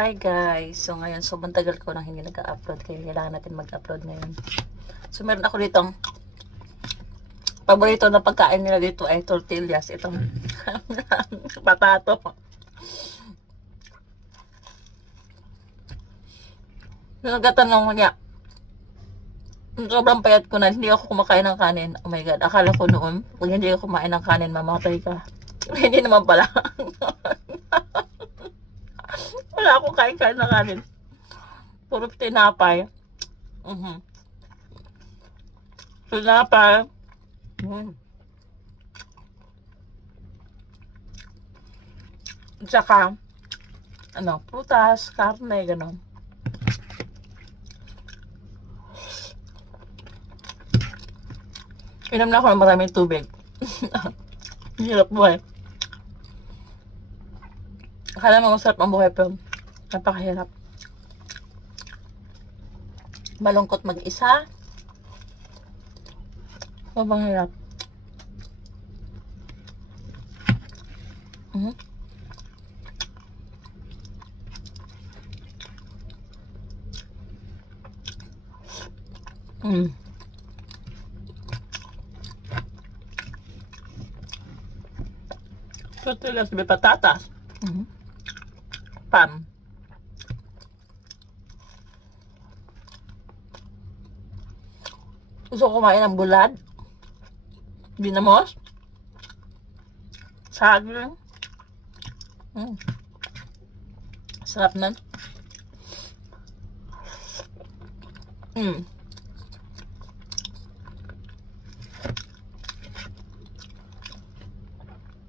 Hi guys! So ngayon, sobrang tagal ko nang hindi nag-upload kaya kailangan natin mag-upload ngayon. So meron ako ditong paborito na pagkain nila dito ay tortillas. Itong patato. Nagtatanong ko niya, sobrang payat ko na, hindi ako kumakain ng kanin. Oh my god, akala ko noon, pag hindi ako kumain ng kanin, mamatay ka. Hindi naman pala. Wala akong kain-kain ng kanin. Puro tinapay. Tinapay. Tsaka, prutas, karne, gano'n. Inom na ako ng maraming tubig. Hirap buhay. Akala mo masarap ang buhay, pero napakahirap. Malungkot mag-isa. Sobrang hirap. Tortillas, may patatas. Pan. Gusto ko kumain ng bulad. Binamos. Saging. Sarap nun.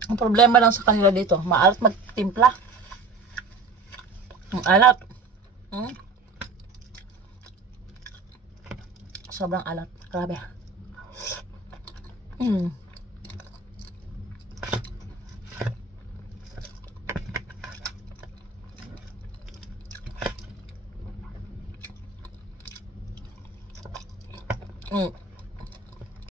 Ang problema lang sa kanila dito, maalat magtimpla. Ang alat. Sobrang alat. Grabe.